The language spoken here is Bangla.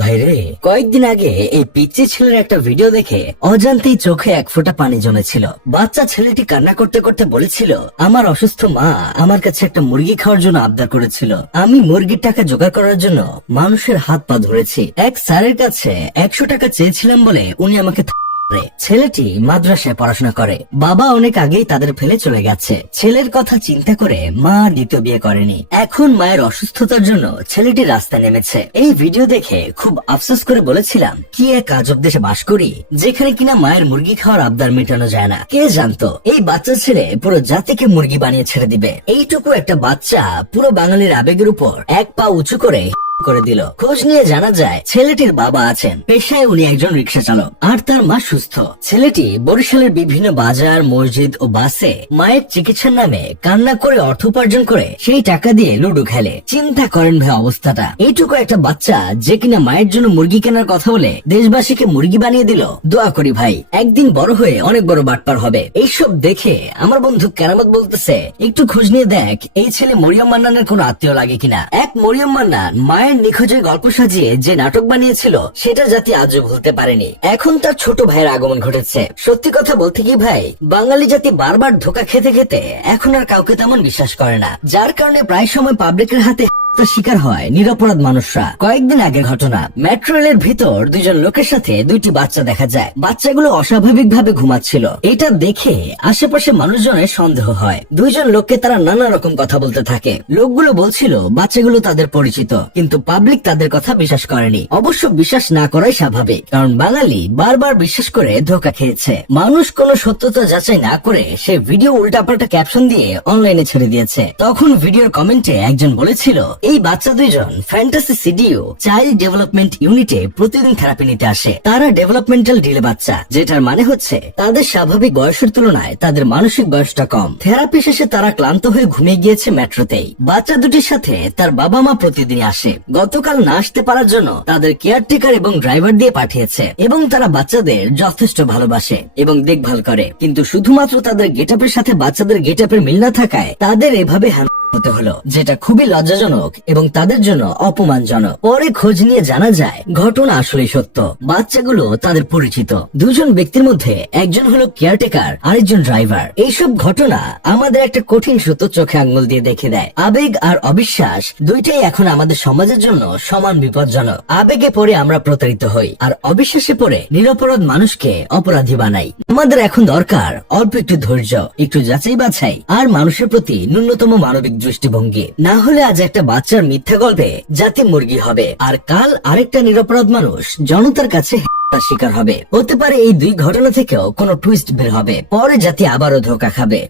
ভাইরে, কয়েকদিন আগে এই পিচ্চি ছেলের একটা ভিডিও দেখে অজান্তেই চোখে এক ফোঁটা পানি জমেছিল। বাচ্চা ছেলেটি কান্না করতে করতে বলেছিল, আমার অসুস্থ মা আমার কাছে একটা মুরগি খাওয়ার জন্য আবদার করেছিল। আমি মুরগির টাকা জোগাড় করার জন্য মানুষের হাত পা ধরেছি। এক স্যারের কাছে 100 টাকা চেয়েছিলাম বলে উনি আমাকে ছেলেটি মাদ্রাসায় পড়াশোনা করে। বাবা অনেক আগেই তাদের ফেলে চলে গেছে। ছেলের কথা চিন্তা করে মা দ্বিতীয় বিয়ে করেনি। এখন মায়ের অসুস্থতার জন্য ছেলেটি রাস্তায় নেমেছে। এই ভিডিও দেখে খুব আফসোস করে বলেছিলাম, কি এক আজব দেশে বাস করি যেখানে কিনা মায়ের মুরগি খাওয়ার আবদার মেটানো যায় না। কে জানতো এই বাচ্চা ছেলে পুরো জাতিকে মুরগি বানিয়ে ছেড়ে দিবে। এইটুকু একটা বাচ্চা পুরো বাঙালির আবেগের উপর এক পা উঁচু করে দিল। খোঁজ নিয়ে জানা যায় ছেলেটির বাবা আছেন, পেশায় উনি একজন রিক্সা চালক, আর তার মা সুস্থ। ছেলেটি বরিশালের বিভিন্ন বাজার, মসজিদ ও বাসে মায়ের চিকিৎসার নামে কান্না করে অর্থ উপার্জন করে সেই টাকা দিয়ে লুডো খেলে। চিন্তা করেন ভাই অবস্থাটা। এইটুকু একটা বাচ্চা যে কিনা মায়ের জন্য মুরগি কেনার কথা বলে দেশবাসীকে মুরগি বানিয়ে দিল। দোয়া করি ভাই একদিন বড় হয়ে অনেক বড় বাটপার হবে। এইসব দেখে আমার বন্ধু কেরামত বলতেছে, একটু খোঁজ নিয়ে দেখ এই ছেলে মরিয়ম মান্নানের কোন আত্মীয় লাগে কিনা। এক মরিয়ম মান্নান মায়ের নিখোঁজের গল্প সাজিয়ে যে নাটক বানিয়েছিল সেটা জাতি আজও ভুলতে পারেনি। এখন তার ছোট ভাইয়ের আগমন ঘটেছে। সত্যি কথা বলতে কি ভাই, বাঙালি জাতি বারবার ধোকা খেতে খেতে এখন আর কাউকে তেমন বিশ্বাস করে না, যার কারণে প্রায় সময় পাবলিকের হাতে শিকার হয় নিরপরাধ মানুষরা। কয়েকদিন আগের ঘটনা, মেট্রো রেলের ভিতর দুজন লোকের সাথে দুইটি বাচ্চা দেখা যায়। বাচ্চাগুলো অস্বাভাবিক ভাবে ঘুমাচ্ছিল। এটা দেখে আশেপাশে মানুষজনের সন্দেহ হয়। দুইজন লোককে তারা নানা রকম কথা বলতে থাকে। লোকগুলো বলছিল বাচ্চাগুলো তাদের পরিচিত, কিন্তু পাবলিক তাদের কথা বিশ্বাস করেনি। অবশ্য বিশ্বাস না করাই স্বাভাবিক, কারণ বাঙালি বারবার বিশ্বাস করে ধোকা খেয়েছে। মানুষ কোনো সত্যতা যাচাই না করে সে ভিডিও উল্টাপাল্টা ক্যাপশন দিয়ে অনলাইনে ছেড়ে দিয়েছে। তখন ভিডিওর কমেন্টে একজন বলেছিল, এই বাচ্চা দুইজন ফ্যান্টাসি সিডিও চাইল্ড ডেভেলপমেন্ট ইউনিটে প্রতিদিন থেরাপি নিতে আসে। তারা ডেভেলপমেন্টাল ডিলে বাচ্চা, যেটার মানে হচ্ছে তাদের স্বাভাবিক বয়সের তুলনায় তাদের মানসিক বয়সটা কম। থেরাপি শেষে তারা ক্লান্ত হয়ে ঘুমিয়ে গিয়েছে মেট্রোতেই। বাচ্চা দুটির সাথে তার বাবা মা প্রতিদিন আসে। গতকাল না আসতে পারার জন্য তাদের কেয়ারটেকার এবং ড্রাইভার দিয়ে পাঠিয়েছে, এবং তারা বাচ্চাদের যথেষ্ট ভালোবাসে এবং দেখভাল করে। কিন্তু শুধুমাত্র তাদের গেটআপের সাথে বাচ্চাদের গেটআপের মিল না থাকায় তাদের এভাবে হতে হলো, যেটা খুবই লজ্জাজনক এবং তাদের জন্য অপমানজনক। পরে খোঁজ নিয়ে জানা যায় ঘটনা আসলে সত্য। বাচ্চাগুলো তাদের পরিচিত। দুজন ব্যক্তির মধ্যে একজন হলো কেয়ারটেকার, আরেকজন ড্রাইভার। এইসব ঘটনা আমাদের একটা কঠিন সত্য চোখে আঙ্গুল দিয়ে দেখে দেয়। আবেগ আর অবিশ্বাস দুইটাই এখন আমাদের সমাজের জন্য সমান বিপজ্জনক। আবেগে পড়ে আমরা প্রতারিত হই, আর অবিশ্বাসে পড়ে নিরপরাধ মানুষকে অপরাধী বানাই। আমাদের এখন দরকার অল্প একটু ধৈর্য, একটু যাচাই বাছাই, আর মানুষের প্রতি ন্যূনতম মানবিক দৃষ্টিভঙ্গি। না হলে আজ একটা বাচ্চার মিথ্যা গল্পে জাতি মুরগি হবে, আর কাল আরেকটা নিরপরাধ মানুষ জনতার কাছে শিকার হবে। হতে পারে এই দুই ঘটনা থেকেও কোনো টুইস্ট বের হবে, পরে জাতি আবারও ধোঁকা খাবে।